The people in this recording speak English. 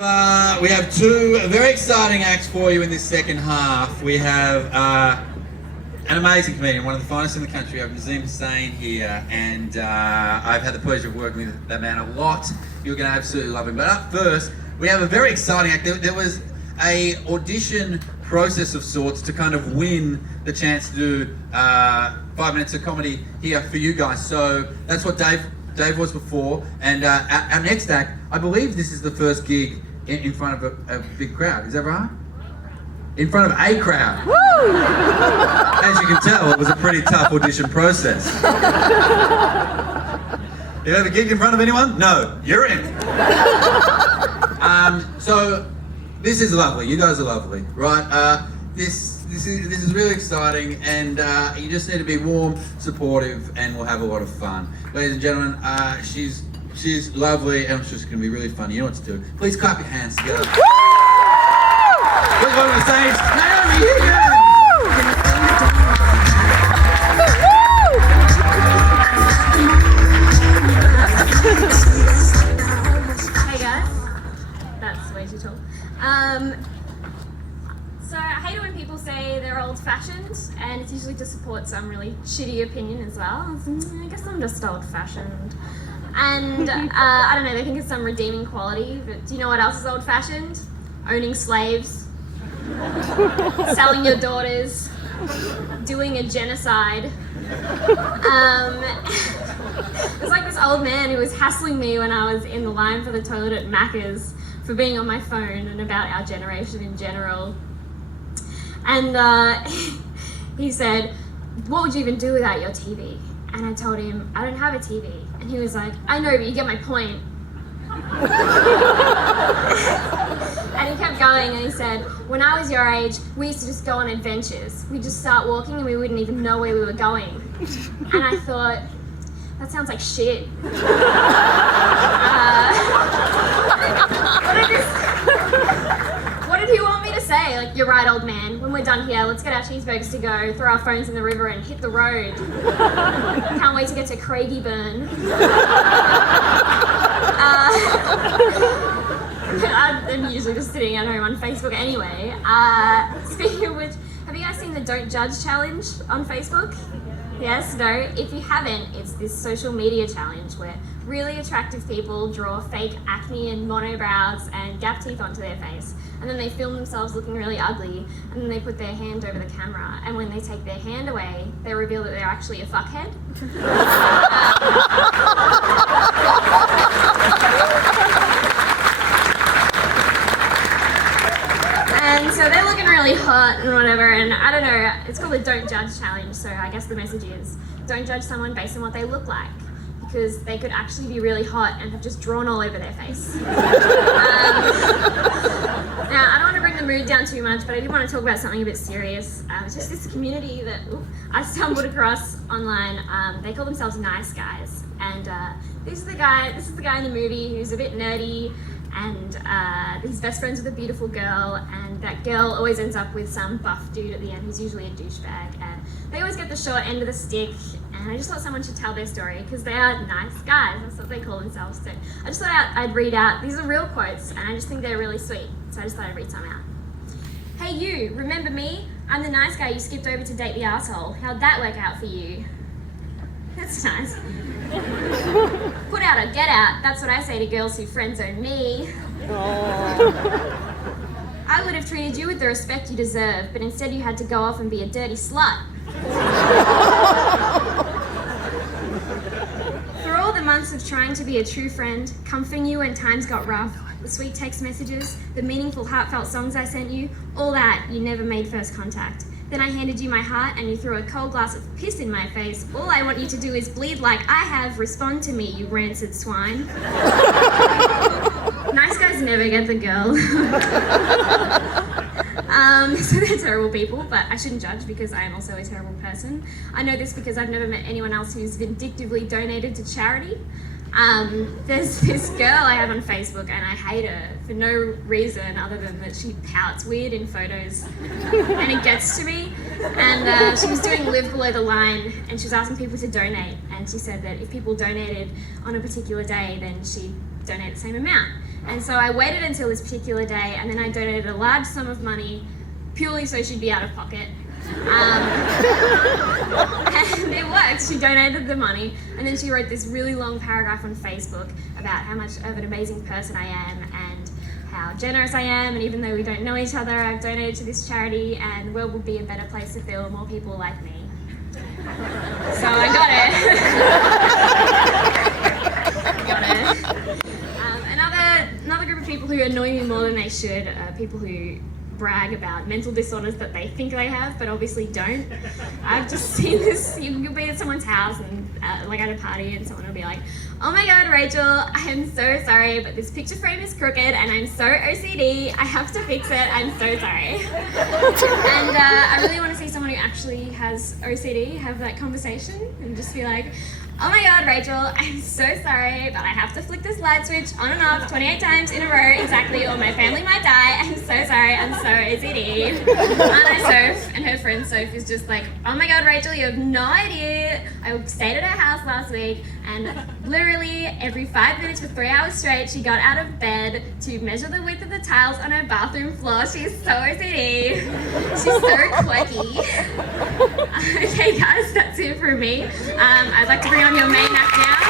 We have two very exciting acts for you in this second half. We have an amazing comedian, one of the finest in the country. We have Nazim Hussain here, and I've had the pleasure of working with that man a lot. You're going to absolutely love him. But up first, we have a very exciting act. There was a audition process of sorts to kind of win the chance to do 5 minutes of comedy here for you guys. So that's what Dave was before, and our next act, I believe this is the first gig in front of a big crowd. Is that right? In front of a crowd. Woo! As you can tell, it was a pretty tough audition process. You have a gig in front of anyone? No, you're in. So this is lovely. You guys are lovely, right? This is really exciting, and you just need to be warm, supportive, and we'll have a lot of fun. Ladies and gentlemen, she's lovely, and it's just going to be really fun. You know what to do. Please clap your hands together. Please welcome to the stage, Naomi here. Hey guys, that's way too tall. So I hate it when people say they're old-fashioned, and it's usually to support some really shitty opinion as well. I guess I'm just old-fashioned. And I don't know, they think it's some redeeming quality, but do you know what else is old-fashioned? Owning slaves, selling your daughters, doing a genocide. There's like this old man who was hassling me when I was in the line for the toilet at Macca's for being on my phone and about our generation in general. And he said, "What would you even do without your TV?" And I told him, "I don't have a TV." And he was like, "I know, but you get my point." And he kept going, and he said, "When I was your age, we used to just go on adventures. We'd just start walking and we wouldn't even know where we were going." And I thought, that sounds like shit. What did he want me to say? Like, "You're right, old man. When we're done here, let's get our cheeseburgers to go, throw our phones in the river and hit the road. Can't wait to get to Craigieburn." I'm usually just sitting at home on Facebook anyway. Speaking of which, have you guys seen the Don't Judge challenge on Facebook? Yes? No? If you haven't, it's this social media challenge where really attractive people draw fake acne and monobrows and gap teeth onto their face, and then they film themselves looking really ugly, and then they put their hand over the camera, and when they take their hand away, they reveal that they're actually a fuckhead. And so they're looking really hot and whatever, and I don't know, it's called the Don't Judge challenge, so I guess the message is, don't judge someone based on what they look like, because they could actually be really hot and have just drawn all over their face. Now, I don't want to bring the mood down too much, but I did want to talk about something a bit serious. It's just this community that I stumbled across online. They call themselves Nice Guys, and this is the guy in the movie who's a bit nerdy, and he's best friends with a beautiful girl, and that girl always ends up with some buff dude at the end who's usually a douchebag, and they always get the short end of the stick. And I just thought someone should tell their story because they are nice guys. That's what they call themselves. So I just thought I'd read out. These are real quotes, and I just think they're really sweet. So I just thought I'd read some out. "Hey you, remember me? I'm the nice guy you skipped over to date the asshole. How'd that work out for you?" That's nice. "Put out or get out. That's what I say to girls who friend zone me." "I would have treated you with the respect you deserve, but instead you had to go off and be a dirty slut." "For all the months of trying to be a true friend, comforting you when times got rough, the sweet text messages, the meaningful heartfelt songs I sent you, all that, you never made first contact. Then I handed you my heart and you threw a cold glass of piss in my face. All I want you to do is bleed like I have. Respond to me, you rancid swine." Nice guys never get the girl. So they're terrible people, but I shouldn't judge because I am also a terrible person. I know this because I've never met anyone else who's vindictively donated to charity. There's this girl I have on Facebook and I hate her for no reason other than that she pouts weird in photos and it gets to me. And she was doing Live Below the Line and she was asking people to donate, and she said that if people donated on a particular day then she'd donate the same amount. And so I waited until this particular day, and then I donated a large sum of money purely so she'd be out of pocket. And it worked. She donated the money, and then she wrote this really long paragraph on Facebook about how much of an amazing person I am and how generous I am, and even though we don't know each other, I've donated to this charity, and the world will be a better place if there were more people like me. So I got it. Another group of people who annoy me more than they should are people who brag about mental disorders that they think they have but obviously don't. I've just seen this. You'll be at someone's house and like at a party, and someone will be like, "Oh my god, Rachel, I am so sorry, but this picture frame is crooked and I'm so OCD, I have to fix it, I'm so sorry." And I really want to see someone who actually has OCD have that conversation and just be like, "Oh my god, Rachel, I'm so sorry, but I have to flick this light switch on and off 28 times in a row exactly, or my family might die. I'm so sorry, I'm so OCD." Auntie Soph and her friend Soph is just like, "Oh my god, Rachel, you have no idea. I stayed at her house last week, and literally every 5 minutes for 3 hours straight, she got out of bed to measure the width of the tiles on her bathroom floor. She's so OCD. She's so quirky." Okay, guys, that's it from me. I'd like to bring on your main act now.